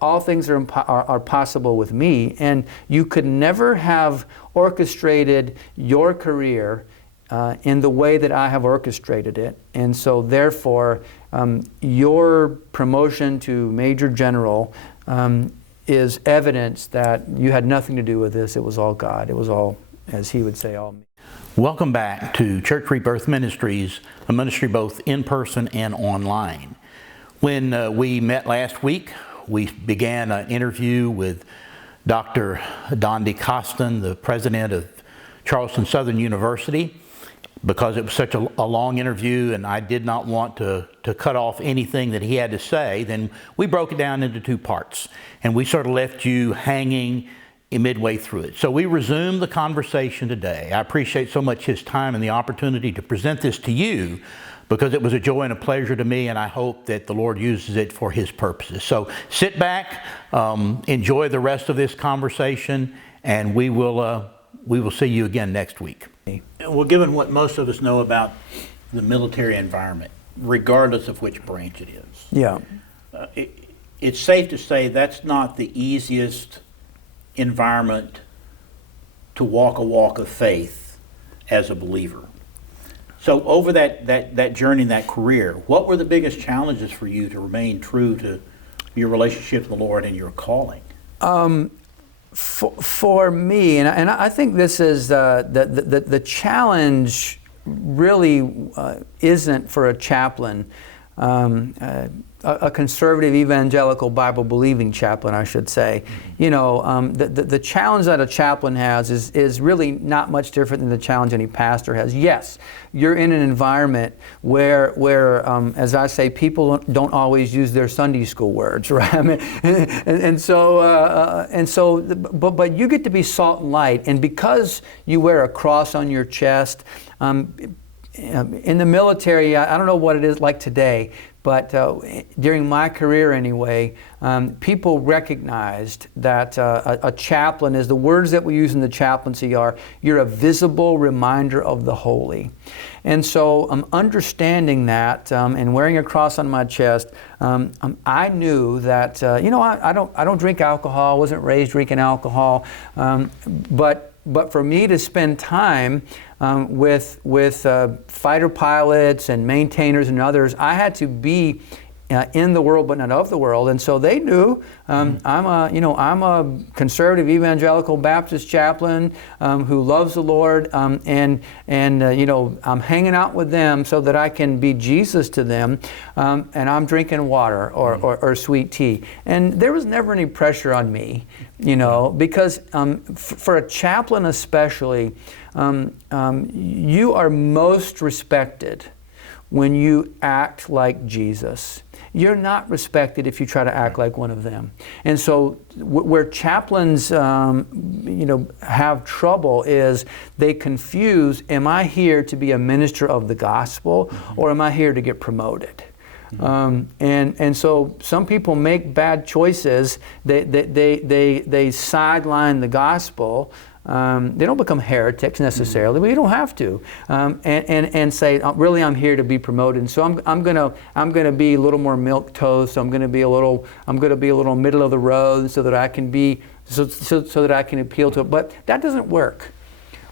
All things are possible with me, and you could never have orchestrated your career in the way that I have orchestrated it. And so therefore, your promotion to Major General is evidence that you had nothing to do with this. It was all God. It was all, as he would say, all me. Welcome back to Church Rebirth Ministries, a ministry both in person and online. When we met last week, we began an interview with Dr. Dondi Costin, the president of Charleston Southern University. Because it was such a long interview and I did not want to cut off anything that he had to say, then we broke it down into two parts. And we sort of left you hanging midway through it. So we resumed the conversation today. I appreciate so much his time and the opportunity to present this to you, because it was a joy and a pleasure to me, and I hope that the Lord uses it for his purposes. So sit back, enjoy the rest of this conversation, and we will see you again next week. Well, given what most of us know about the military environment, regardless of which branch it is, yeah, it's safe to say that's not the easiest environment to walk a walk of faith as a believer. So over that journey and that career, what were the biggest challenges for you to remain true to your relationship with the Lord and your calling? For me, and I think this is the challenge really isn't for a chaplain, a conservative evangelical Bible believing chaplain, I should say. You know, the challenge that a chaplain has is really not much different than the challenge any pastor has. Yes, you're in an environment where as I say, people don't always use their Sunday school words, right? I mean, but you get to be salt and light, and because you wear a cross on your chest. In the military, I don't know what it is like today, but during my career anyway, people recognized that a chaplain is, the words that we use in the chaplaincy are, you're a visible reminder of the holy. And so understanding that and wearing a cross on my chest, I knew that, I don't drink alcohol, wasn't raised drinking alcohol, but for me to spend time with fighter pilots and maintainers and others, I had to be in the world but not of the world, and so they knew I'm a conservative evangelical Baptist chaplain who loves the Lord, and I'm hanging out with them so that I can be Jesus to them, and I'm drinking water or sweet tea, and there was never any pressure on me, because for a chaplain especially, you are most respected when you act like Jesus. You're not respected if you try to act like one of them. And so where chaplains have trouble is they confuse, am I here to be a minister of the gospel, or am I here to get promoted? And so some people make bad choices. They sideline the gospel. They don't become heretics necessarily, but you don't have to. And say, really, I'm here to be promoted. And so I'm gonna be a little more milk toast. I'm gonna be a little middle of the road, so that I can be so that I can appeal to it. But that doesn't work.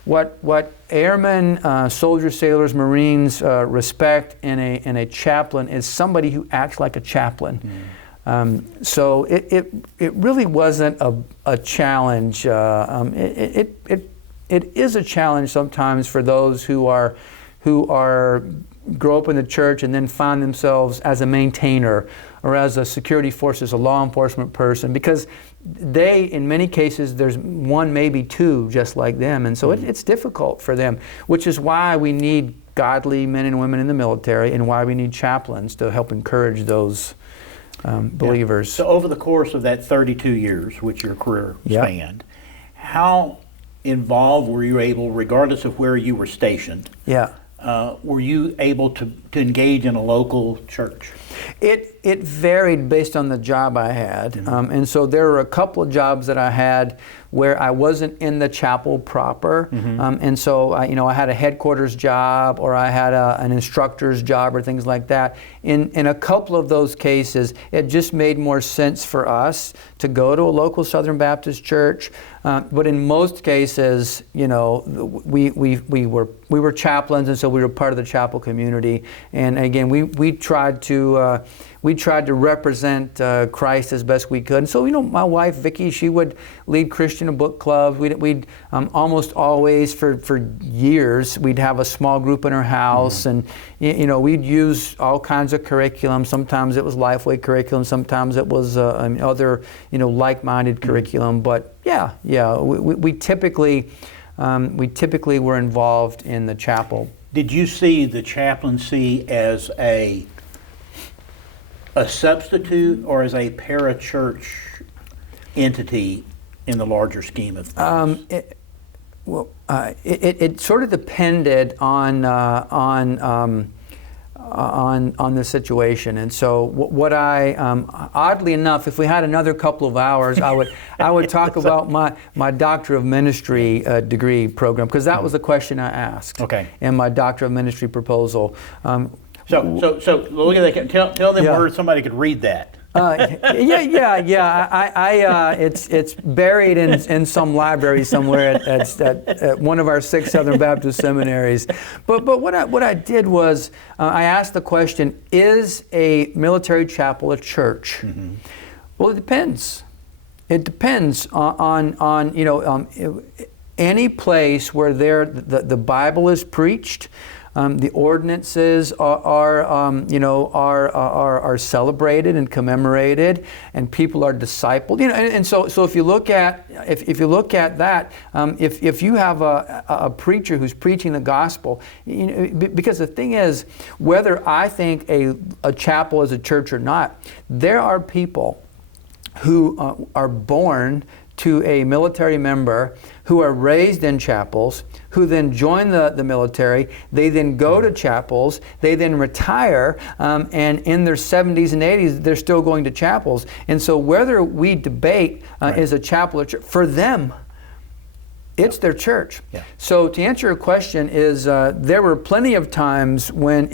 What airmen, soldiers, sailors, Marines respect in a chaplain is somebody who acts like a chaplain. So it really wasn't a challenge. It is a challenge sometimes for those who grow up in the church and then find themselves as a maintainer or as a security forces, a law enforcement person, because they, in many cases, there's one, maybe two just like them, and so it's difficult for them, which is why we need godly men and women in the military, and why we need chaplains to help encourage those believers. So over the course of that 32 years, which your career spanned, how involved were you able, regardless of where you were stationed, were you able to engage in a local church? It varied based on the job I had. And so there were a couple of jobs that I had where I wasn't in the chapel proper, and so I had a headquarters job, or I had an instructor's job, or things like that. In a couple of those cases, it just made more sense for us to go to a local Southern Baptist church. But in most cases, we were chaplains, and so we were part of the chapel community. And again, we tried to represent Christ as best we could. And so, my wife Vicki, she would lead Christian book clubs. We'd almost always for years we'd have a small group in our house, and we'd use all kinds of curriculum. Sometimes it was Lifeway curriculum. Sometimes it was other like-minded curriculum. But we typically were involved in the chapel. Did you see the chaplaincy as a substitute or as a parachurch entity in the larger scheme of things? It sort of depended on the situation, and so what I oddly enough, if we had another couple of hours, I would talk about my Doctor of Ministry degree program, because that was the question I asked. Okay. In my Doctor of Ministry proposal. So look at that. Tell them where somebody could read that. It's buried in some library somewhere at one of our 6 Southern Baptist seminaries. But what I did was I asked the question: is a military chapel a church? Mm-hmm. Well, it depends. It depends on any place where the Bible is preached. The ordinances are celebrated and commemorated, and people are discipled. And so if you look at that, if you have a preacher who's preaching the gospel, because the thing is, whether I think a chapel is a church or not, there are people who are born to a military member, who are raised in chapels, who then join the military. They then go to chapels, they then retire, and in their 70s and 80s, they're still going to chapels. And so whether we debate is a chapel or church, for them, it's their church. Yeah. So to answer your question is, there were plenty of times when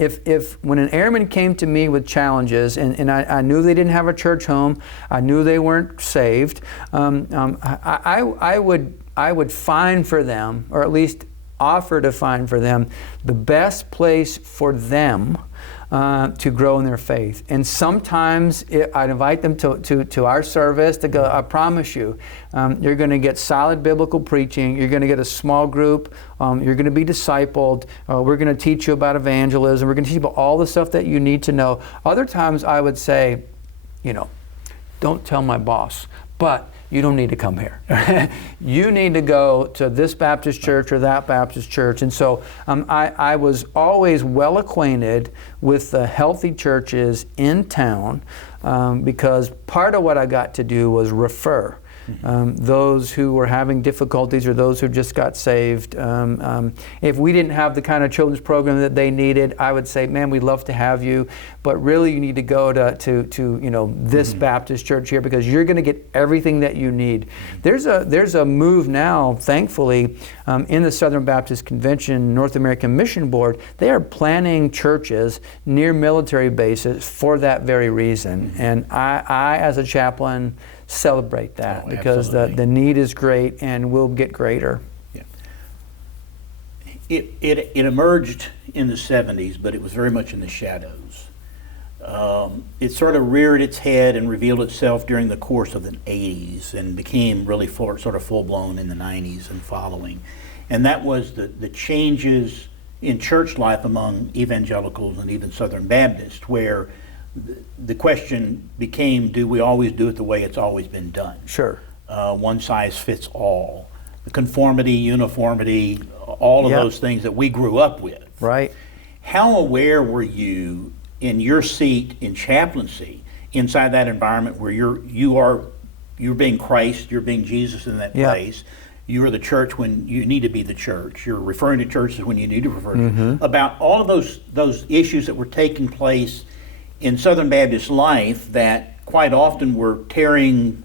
when an airman came to me with challenges, and I knew they didn't have a church home, I knew they weren't saved, I would find for them, or at least offer to find for them, the best place for them to grow in their faith. And sometimes I'd invite them to our service to go. I promise you, you're going to get solid biblical preaching. You're going to get a small group. You're going to be discipled. We're going to teach you about evangelism. We're going to teach you about all the stuff that you need to know. Other times I would say, don't tell my boss, but you don't need to come here. You need to go to this Baptist church or that Baptist church. And so I was always well acquainted with the healthy churches in town, because part of what I got to do was refer those who were having difficulties, or those who just got saved. If we didn't have the kind of children's program that they needed, I would say, man, we'd love to have you, but really you need to go to this Baptist church here, because you're going to get everything that you need. There's a move now, thankfully, in the Southern Baptist Convention, North American Mission Board. They are planning churches near military bases for that very reason. And I as a chaplain, celebrate that, because the need is great and will get greater. Yeah. It emerged in the 70s, but it was very much in the shadows. It sort of reared its head and revealed itself during the course of the 80s, and became really sort of full-blown in the 90s and following. And that was the changes in church life among evangelicals and even Southern Baptists, where the question became, do we always do it the way it's always been done? Sure. One size fits all. The conformity, uniformity, all of those things that we grew up with. Right. How aware were you in your seat in chaplaincy, inside that environment where you're being Christ, you're being Jesus in that place, you're the church when you need to be the church, you're referring to churches when you need to refer to, about all of those issues that were taking place in Southern Baptist life that quite often were tearing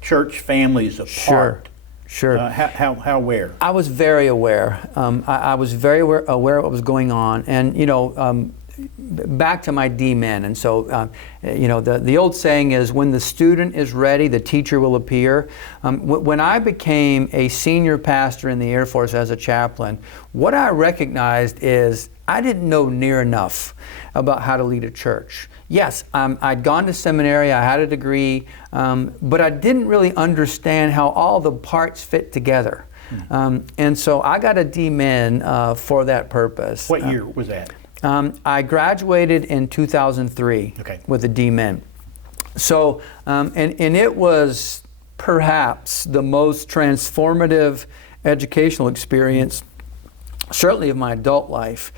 church families apart? Sure. Sure. How aware? I was very aware. I was very aware of what was going on, and back to my D-men. And so, the old saying is, when the student is ready, the teacher will appear. When I became a senior pastor in the Air Force as a chaplain, what I recognized is I didn't know near enough about how to lead a church. Yes, I'd gone to seminary, I had a degree, but I didn't really understand how all the parts fit together. And so I got a D-men for that purpose. What year was that? I graduated in 2003 with a D-men. So, and it was perhaps the most transformative educational experience, certainly of my adult life,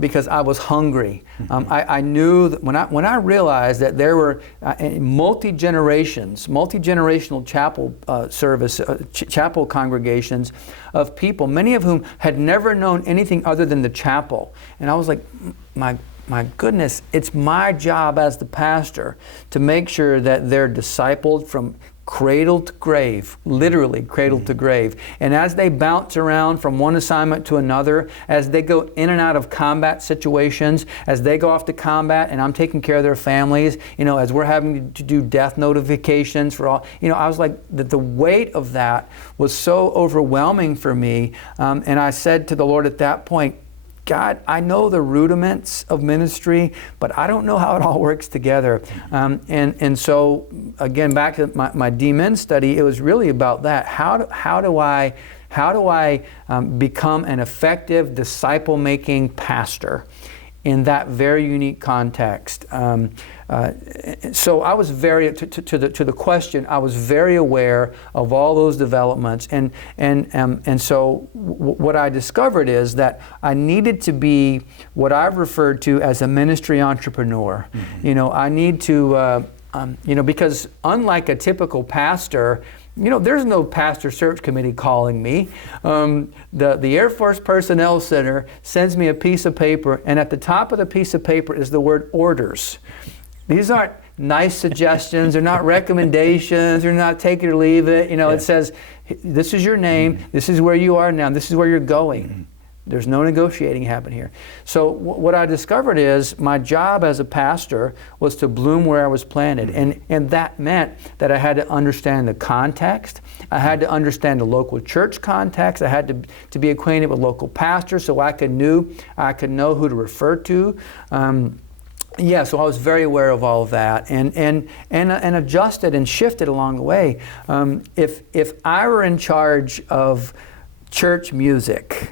because I was hungry. I knew that when I realized that there were multi-generational chapel chapel congregations of people, many of whom had never known anything other than the chapel, and I was like, my goodness, it's my job as the pastor to make sure that they're discipled from cradle to grave, literally cradle to grave. And as they bounce around from one assignment to another, as they go in and out of combat situations, as they go off to combat and I'm taking care of their families, as we're having to do death notifications for all, I was like, the weight of that was so overwhelming for me. And I said to the Lord at that point, God, I know the rudiments of ministry, but I don't know how it all works together. And so, again, back to my D-men study, it was really about that. How do I become an effective disciple-making pastor in that very unique context? So I was very, to the question, I was very aware of all those developments, and so what I discovered is that I needed to be what I've referred to as a ministry entrepreneur. I need to, because unlike a typical pastor, there's no pastor search committee calling me. The Air Force Personnel Center sends me a piece of paper, and at the top of the piece of paper is the word orders. These aren't nice suggestions, they're not recommendations, they're not take it or leave it. It says, this is your name, this is where you are now, this is where you're going. There's no negotiating happen here. So what I discovered is my job as a pastor was to bloom where I was planted. And that meant that I had to understand the context. I had to understand the local church context. I had to be acquainted with local pastors so I could know who to refer to. So I was very aware of all of that and adjusted and shifted along the way. If I were in charge of church music,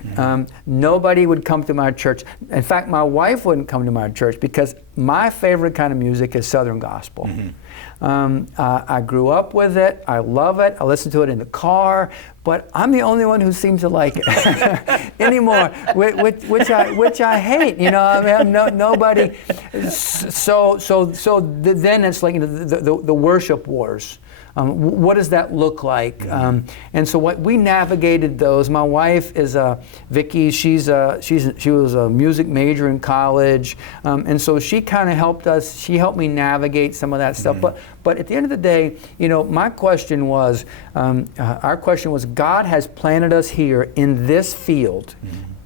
nobody would come to my church. In fact, my wife wouldn't come to my church because my favorite kind of music is Southern gospel. I grew up with it. I love it. I listen to it in the car. But I'm the only one who seems to like it anymore, which I hate. Nobody. So then it's like the worship wars. What does that look like? And so what we navigated those. My wife is Vicky. She was a music major in college, and so she kind of helped us. She helped me navigate some of that stuff. But at the end of the day, my question was, our question was, God has planted us here in this field,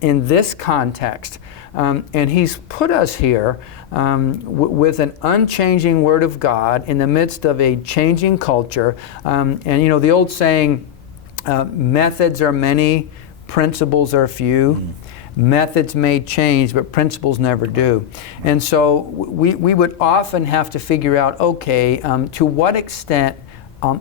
in this context, and He's put us here with an unchanging Word of God in the midst of a changing culture. And the old saying, methods are many, principles are few. Methods may change, but principles never do. And so we would often have to figure out, okay, to what extent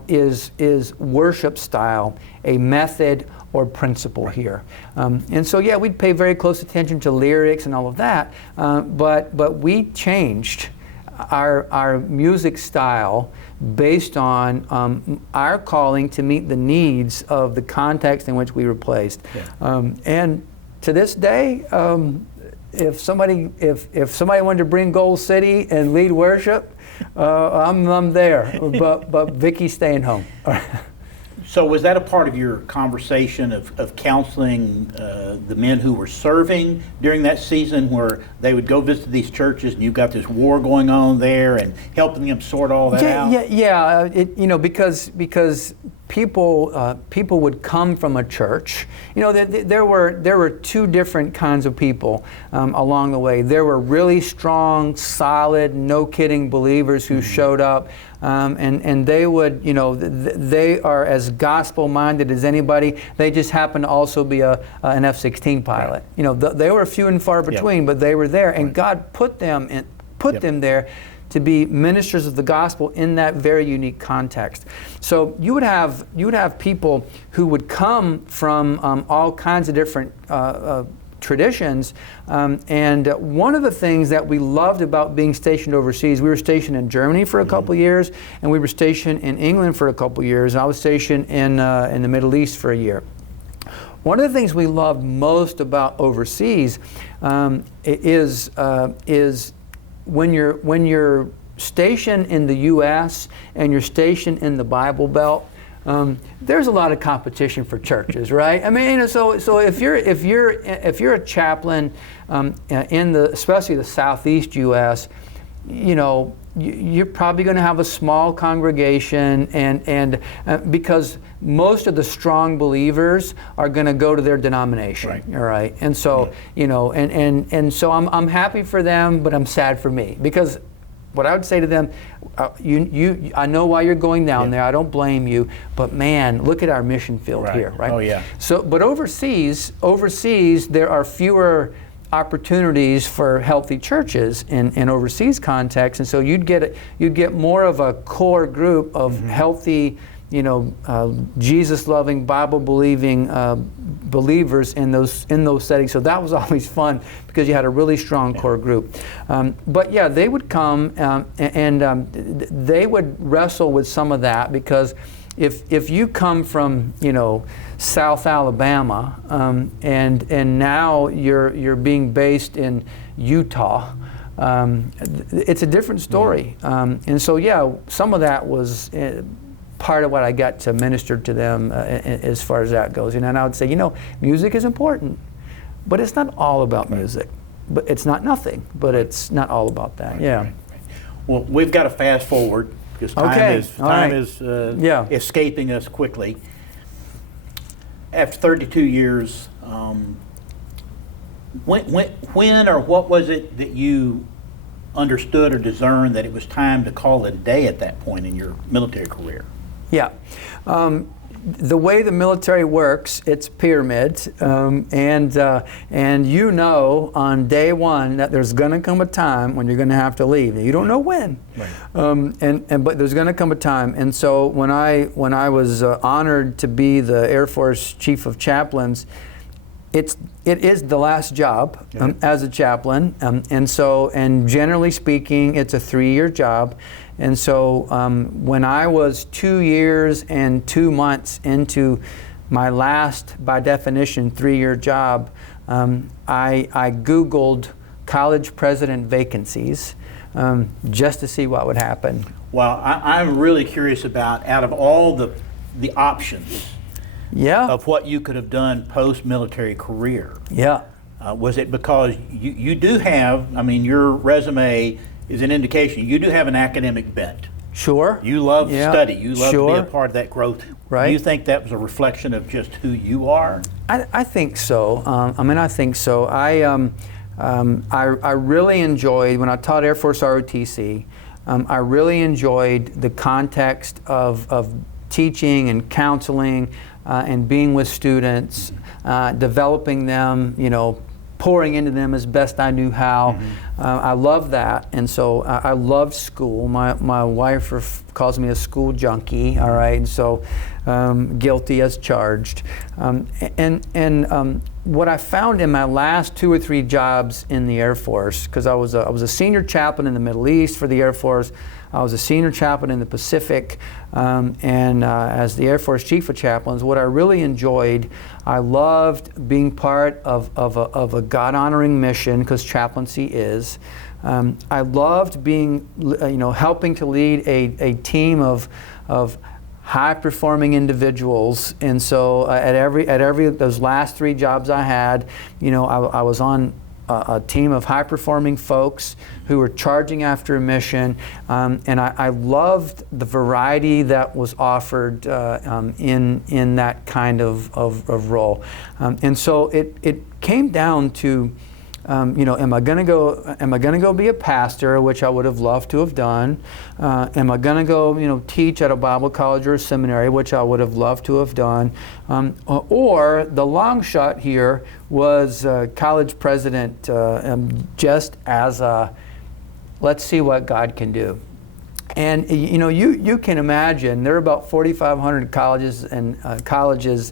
is worship style a method or principle here? And so, we'd pay very close attention to lyrics and all of that, but we changed our music style based on our calling to meet the needs of the context in which we were placed. And to this day, if somebody wanted to bring Gold City and lead worship, I'm there. But Vicky's staying home. So was that a part of your conversation of counseling the men who were serving during that season, where they would go visit these churches and you've got this war going on there, and helping them sort all that out? Yeah. Because people would come from a church. There were two different kinds of people along the way. There were really strong, solid, no kidding believers who showed up, and they would, they are as gospel minded as anybody. They just happen to also be an F-16 pilot. They were few and far between, but they were there, and God put them them there to be ministers of the gospel in that very unique context. So you would have people who would come from all kinds of different traditions, and one of the things that we loved about being stationed overseas, we were stationed in Germany for a couple years, and we were stationed in England for a couple years. I was stationed in the Middle East for a year. One of the things we loved most about overseas is when you're stationed in the U.S. and you're stationed in the Bible Belt, there's a lot of competition for churches, right? I mean, so if you're a chaplain especially the Southeast U.S., you're probably going to have a small congregation, and because most of the strong believers are going to go to their denomination, right. All right? And so, and so I'm happy for them, but I'm sad for me, because what I would say to them, I know why you're going down there. I don't blame you, but man, look at our mission field here, right? Oh yeah. So, but overseas, there are fewer opportunities for healthy churches in overseas context, and so you'd get more of a core group of healthy, Jesus-loving, Bible-believing believers in those settings. So that was always fun, because you had a really strong core group. But yeah, they would come and they would wrestle with some of that, because if you come from South Alabama and now you're being based in Utah, it's a different story. And so yeah, some of that was part of what I got to minister to them as far as that goes. And I would say, music is important, but it's not all about music. But it's not nothing, but it's not all about that. Yeah. Well, we've got to fast forward, because time is escaping us quickly. After 32 years, when or what was it that you understood or discerned that it was time to call it a day at that point in your military career? Yeah. The way the military works, it's pyramids, and on day one that there's going to come a time when you're going to have to leave. You don't know when, right. But there's going to come a time. And so when I was honored to be the Air Force Chief of Chaplains, it is the last job as a chaplain, and generally speaking, it's a 3-year job. And so when I was 2 years and 2 months into my last, by definition, 3-year job, I Googled college president vacancies just to see what would happen. Well, I'm really curious about, out of all the options of what you could have done post-military career, was it because you do have, your resume is an indication you do have an academic bent. Sure. You love study. You love to be a part of that growth. Right. Do you think that was a reflection of just who you are? I think so. I think so. I really enjoyed, when I taught Air Force ROTC, I really enjoyed the context of teaching and counseling and being with students, developing them, pouring into them as best I knew how. I loved that, and so I loved school. My wife calls me a school junkie, all right, and so guilty as charged. What I found in my last 2 or 3 jobs in the Air Force, because I was a senior chaplain in the Middle East for the Air Force, I was a senior chaplain in the Pacific, and as the Air Force Chief of Chaplains, what I really enjoyed, I loved being part of a God-honoring mission, because chaplaincy is. I loved being, helping to lead a team of high-performing individuals, and so at every those last 3 jobs I had, I was on a team of high-performing folks who were charging after a mission, and I loved the variety that was offered in that kind of role, and so it came down to. Am I going to go be a pastor, which I would have loved to have done? Am I going to go, teach at a Bible college or a seminary, which I would have loved to have done? Or the long shot here was college president, just as a, let's see what God can do. And you can imagine there are about 4,500 colleges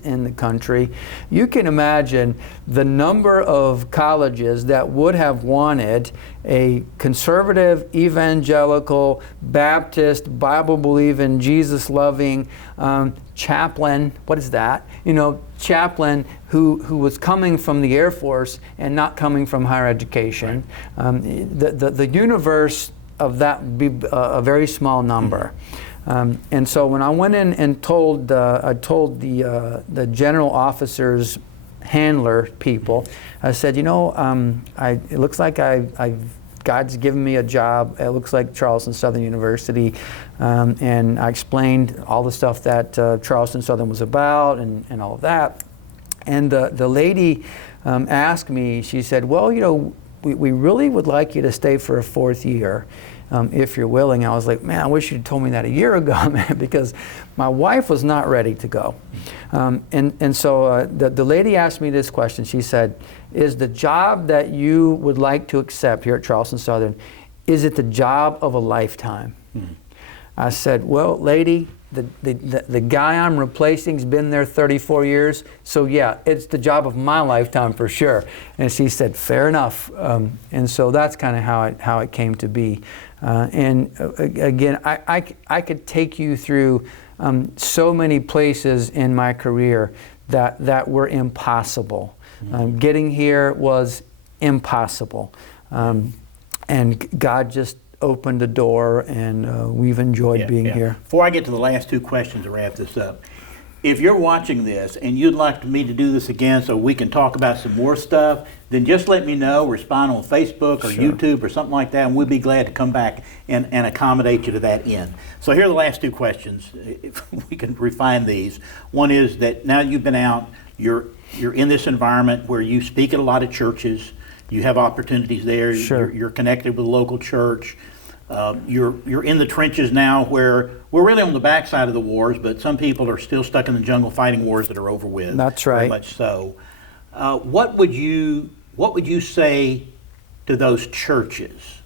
in the country. You can imagine the number of colleges that would have wanted a conservative, evangelical, Baptist, Bible-believing, Jesus-loving chaplain. What is that? Chaplain who was coming from the Air Force and not coming from higher education. The universe of that would be a very small number. And so when I went in and told the general officer's handler people, I said, it looks like God's given me a job. It looks like Charleston Southern University. And I explained all the stuff that Charleston Southern was about and all of that. And the lady asked me, she said, well, we really would like you to stay for a 4th year, if you're willing. I was like, man, I wish you'd told me that a year ago, man, because my wife was not ready to go. And so the lady asked me this question. She said, is the job that you would like to accept here at Charleston Southern, is it the job of a lifetime? Mm-hmm. I said, well, lady, the guy I'm replacing has been there 34 years, so yeah, it's the job of my lifetime for sure. And she said, fair enough. And so that's kind of how it came to be. And again, I could take you through so many places in my career that were impossible. Getting here was impossible. And God just opened a door, and we've enjoyed being here. Before I get to the last 2 questions to wrap this up, if you're watching this and you'd like me to do this again so we can talk about some more stuff, then just let me know, respond on Facebook or YouTube or something like that, and we'll be glad to come back and accommodate you to that end. So here are the last 2 questions, if we can refine these. One is that now you've been out, you're in this environment where you speak at a lot of churches, you have opportunities there, you're connected with a local church. You're in the trenches now where we're really on the backside of the wars, but some people are still stuck in the jungle fighting wars that are over with. That's right. Very much so. What would you say to those churches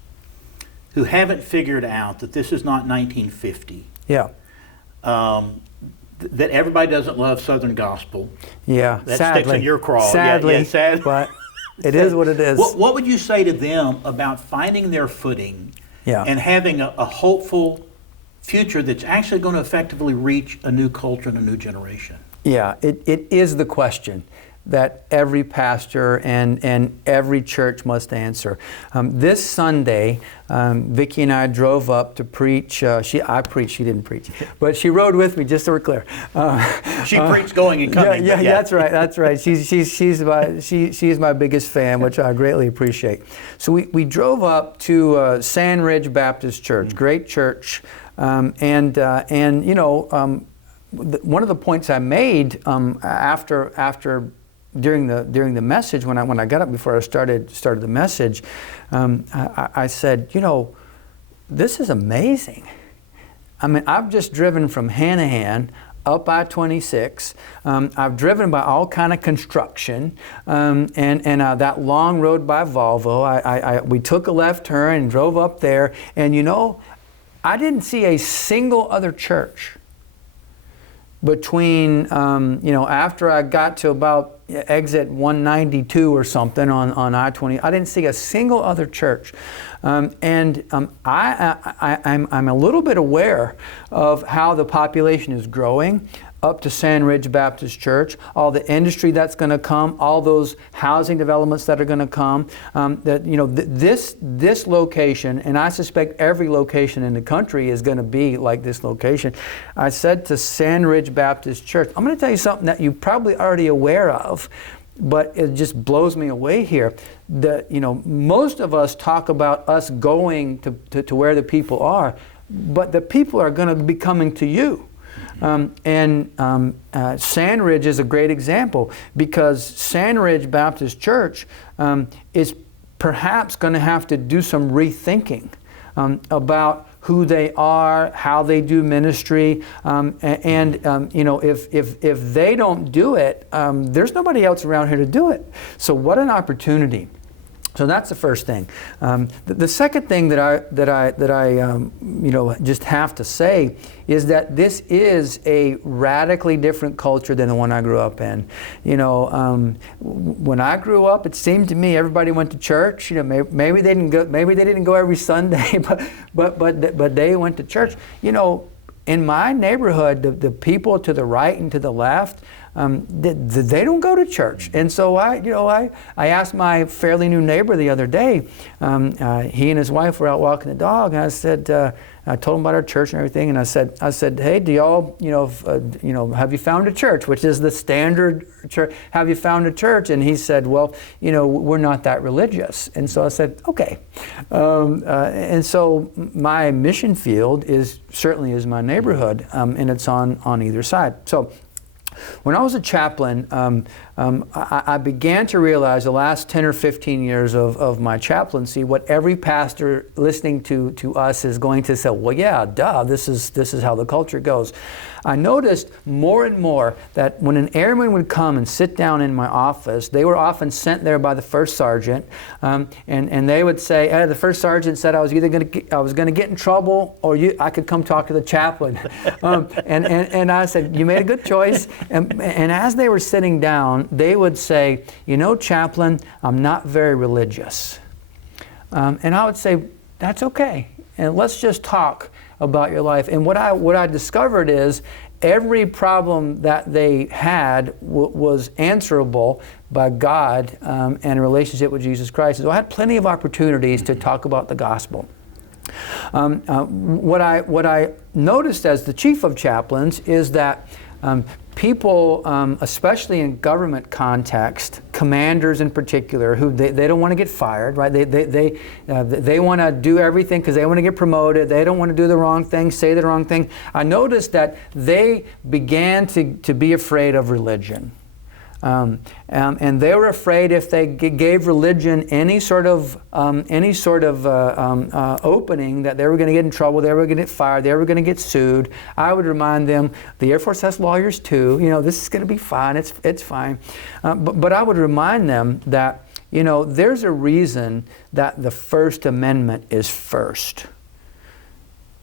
who haven't figured out that this is not 1950? Yeah. That everybody doesn't love Southern gospel. Yeah. That sadly. sticks in your craw. Sadly. Sadly. But it is what it is. What would you say to them about finding their footing? Yeah. And having a hopeful future that's actually going to effectively reach a new culture and a new generation? Yeah, it is the question that every pastor and every church must answer. This Sunday, Vicki and I drove up to preach. I preached, she didn't preach, but she rode with me, just so we're clear. She preached going and coming. Yeah, that's right. She's my biggest fan, which I greatly appreciate. So we drove up to Sand Ridge Baptist Church, great church, and one of the points I made during the message, when I got up before I started the message, I said, this is amazing. I mean, I've just driven from Hanahan up I-26. I've driven by all kind of construction, and that long road by Volvo. We took a left turn and drove up there, and I didn't see a single other church between, after I got to about exit 192 or something on I-20, I didn't see a single other church. I'm a little bit aware of how the population is growing. up to Sand Ridge Baptist Church, all the industry that's going to come, all those housing developments that are going to come. This location, and I suspect every location in the country is going to be like this location. I said to Sand Ridge Baptist Church, I'm going to tell you something that you're probably already aware of, but it just blows me away here. Most of us talk about us going to where the people are, but the people are going to be coming to you. Sand Ridge is a great example, because Sand Ridge Baptist Church is perhaps going to have to do some rethinking about who they are, how they do ministry, if they don't do it, there's nobody else around here to do it. So what an opportunity. So that's the first thing. The second thing that I just have to say is that this is a radically different culture than the one I grew up in. When I grew up, it seemed to me everybody went to church. Maybe they didn't go. Maybe they didn't go every Sunday, but they went to church. In my neighborhood, the people to the right and to the left, they don't go to church. And so I asked my fairly new neighbor the other day. He and his wife were out walking the dog, and I said, I told him about our church and everything, and I said, hey, do y'all, have you found a church? Which is the standard church. Have you found a church? And he said, well, we're not that religious. And so I said, okay. And so my mission field certainly is my neighborhood, and it's on either side. So when I was a chaplain, I began to realize the last 10 or 15 years of my chaplaincy, what every pastor listening to us is going to say, well, yeah, duh, this is how the culture goes. I noticed more and more that when an airman would come and sit down in my office, they were often sent there by the first sergeant, and they would say, hey, the first sergeant said I was going to get in trouble, or I could come talk to the chaplain. And I said, you made a good choice. And as they were sitting down, they would say, chaplain, I'm not very religious. And I would say, that's okay. And let's just talk about your life. And what I discovered is every problem that they had was answerable by God and a relationship with Jesus Christ. So I had plenty of opportunities to talk about the gospel. What I noticed as the chief of chaplains is that people, especially in government context, commanders in particular, who they don't want to get fired, right? They want to do everything because they want to get promoted. They don't want to do the wrong thing, say the wrong thing. I noticed that they began to be afraid of religion. And they were afraid if they gave religion any sort of opening, that they were going to get in trouble, they were going to get fired, they were going to get sued. I would remind them, the Air Force has lawyers too. This is going to be fine. It's fine. But I would remind them that there's a reason that the First Amendment is first.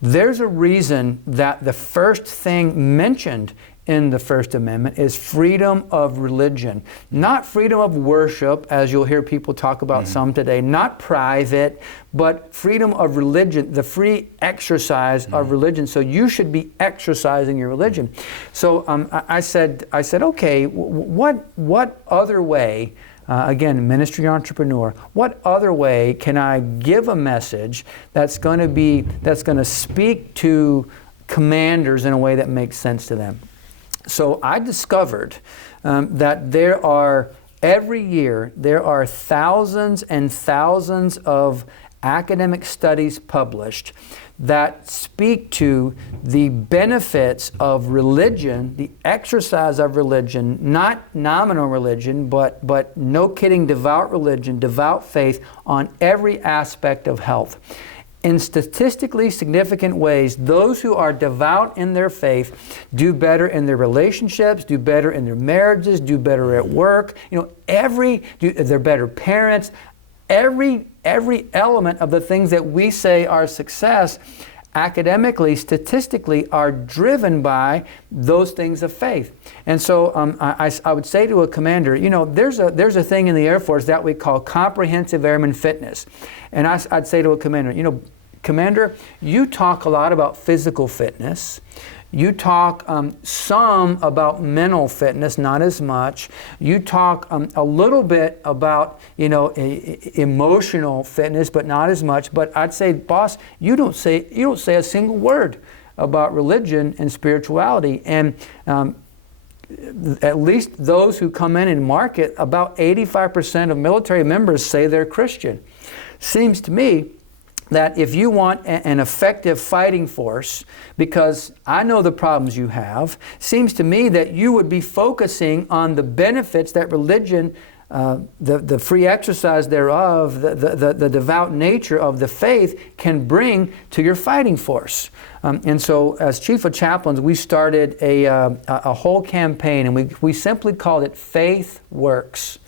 There's a reason that the first thing mentioned in the First Amendment is freedom of religion. Not freedom of worship, as you'll hear people talk about some today, not private, but freedom of religion, the free exercise of religion. So you should be exercising your religion. So I said, okay, what other way, again, ministry entrepreneur, what other way can I give a message that's going to speak to commanders in a way that makes sense to them? So I discovered that every year there are thousands and thousands of academic studies published that speak to the benefits of religion, the exercise of religion, not nominal religion, but no kidding, devout religion, devout faith on every aspect of health. In statistically significant ways, those who are devout in their faith do better in their relationships, do better in their marriages, do better at work. They're better parents. Every element of the things that we say are success, academically, statistically, are driven by those things of faith. And so I would say to a commander, there's a thing in the Air Force that we call comprehensive airman fitness. And I'd say to a commander, Commander, you talk a lot about physical fitness. You talk some about mental fitness, not as much. You talk a little bit about, emotional fitness, but not as much. But I'd say, boss, you don't say a single word about religion and spirituality. And at least those who come in and market, about 85% of military members say they're Christian. Seems to me that if you want an effective fighting force, because I know the problems you have, seems to me that you would be focusing on the benefits that religion, the free exercise thereof, the devout nature of the faith can bring to your fighting force. And so as Chief of Chaplains, we started a whole campaign, and we simply called it Faith Works.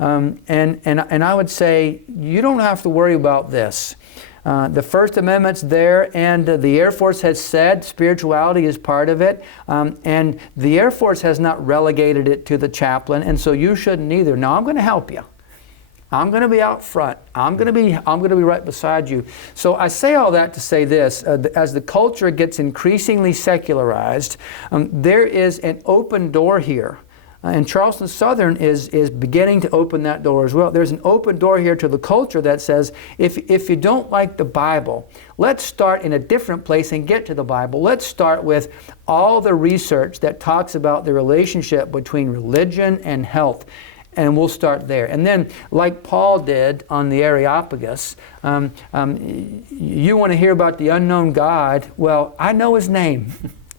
And I would say, you don't have to worry about this. The First Amendment's there, and the Air Force has said spirituality is part of it, and the Air Force has not relegated it to the chaplain, and so you shouldn't either. Now, I'm going to help you. I'm going to be out front. I'm going to be right beside you. So I say all that to say this: as the culture gets increasingly secularized, there is an open door here. And Charleston Southern is beginning to open that door as well. There's an open door here to the culture that says, if you don't like the Bible, let's start in a different place and get to the Bible. Let's start with all the research that talks about the relationship between religion and health. And we'll start there. And then, like Paul did on the Areopagus, you want to hear about the unknown God? Well, I know his name,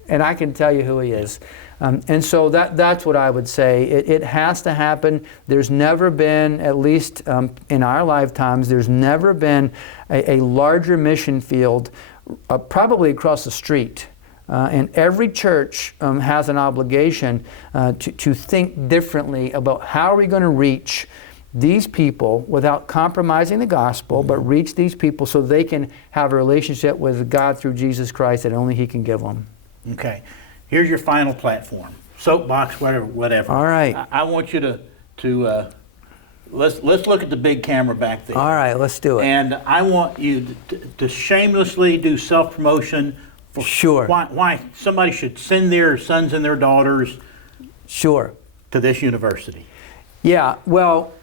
and I can tell you who he is. And so that's what I would say. It has to happen. There's never been, at least in our lifetimes, there's never been a larger mission field, probably across the street. And every church has an obligation to think differently about how are we going to reach these people without compromising the gospel, but reach these people so they can have a relationship with God through Jesus Christ that only He can give them. Okay. Here's your final platform. Soapbox, whatever. All right. I want you to let's look at the big camera back there. All right, let's do it. And I want you to shamelessly do self-promotion for sure. Why somebody should send their sons and their daughters sure to this university. Yeah, well,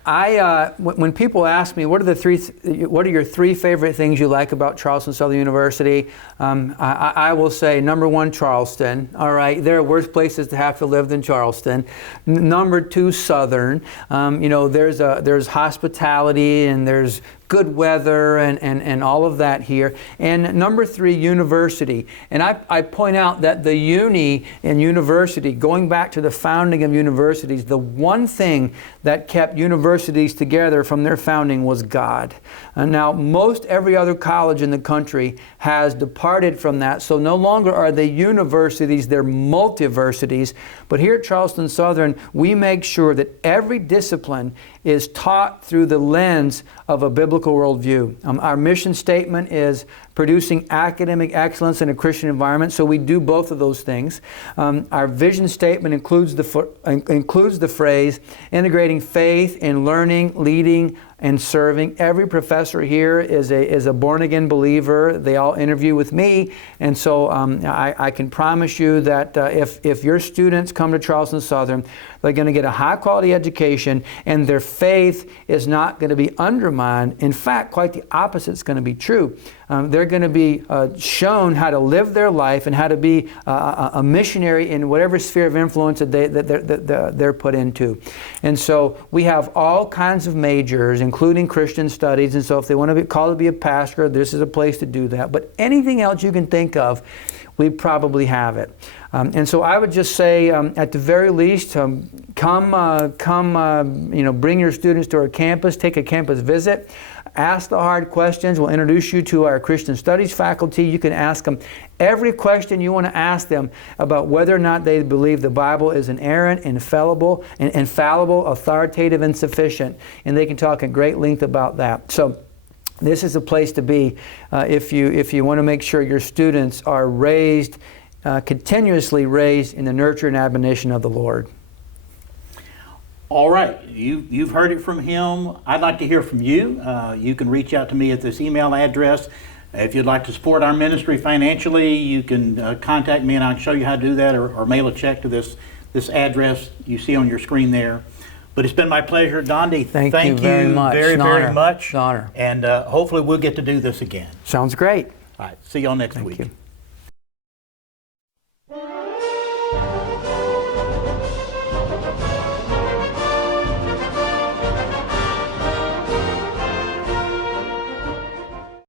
when people ask me what are your three favorite things you like about Charleston Southern University, I will say number one, Charleston. All right, there are worse places to have to live than Charleston. Number two, Southern. There's hospitality and there's good weather and all of that here. And number three, university. And I point out that the uni and university, going back to the founding of universities, the one thing that kept universities together from their founding was God. And now most every other college in the country has departed from that, so no longer are they universities, they're multiversities. But here at Charleston Southern, we make sure that every discipline is taught through the lens of a biblical worldview. Our mission statement is producing academic excellence in a Christian environment, so we do both of those things. Our vision statement includes the phrase integrating faith in learning, leading, and serving. Every professor here is a born-again believer. They all interview with me, and so I can promise you that if your students come to Charleston Southern, they're going to get a high-quality education, and their faith is not going to be undermined. In fact, quite the opposite is going to be true. They're going to be shown how to live their life and how to be a missionary in whatever sphere of influence that they're put into. And so we have all kinds of majors, including Christian studies, and so if they want to be called to be a pastor, this is a place to do that. But anything else you can think of, we probably have it. And so I would just say, at the very least, come, bring your students to our campus, take a campus visit, ask the hard questions. We'll introduce you to our Christian Studies faculty. You can ask them every question you want to ask them about whether or not they believe the Bible is inerrant, infallible, authoritative, and sufficient. And they can talk at great length about that. So this is a place to be if you want to make sure your students are raised, continuously raised in the nurture and admonition of the Lord. All right, you've heard it from him. I'd like to hear from you. You can reach out to me at this email address. If you'd like to support our ministry financially, you can contact me and I'll show you how to do that, or mail a check to this address you see on your screen there. But it's been my pleasure, Dondi. Thank you very much. very, It's an very honor. much. It's an honor. And hopefully we'll get to do this again. Sounds great. All right, see y'all next Thank week. you.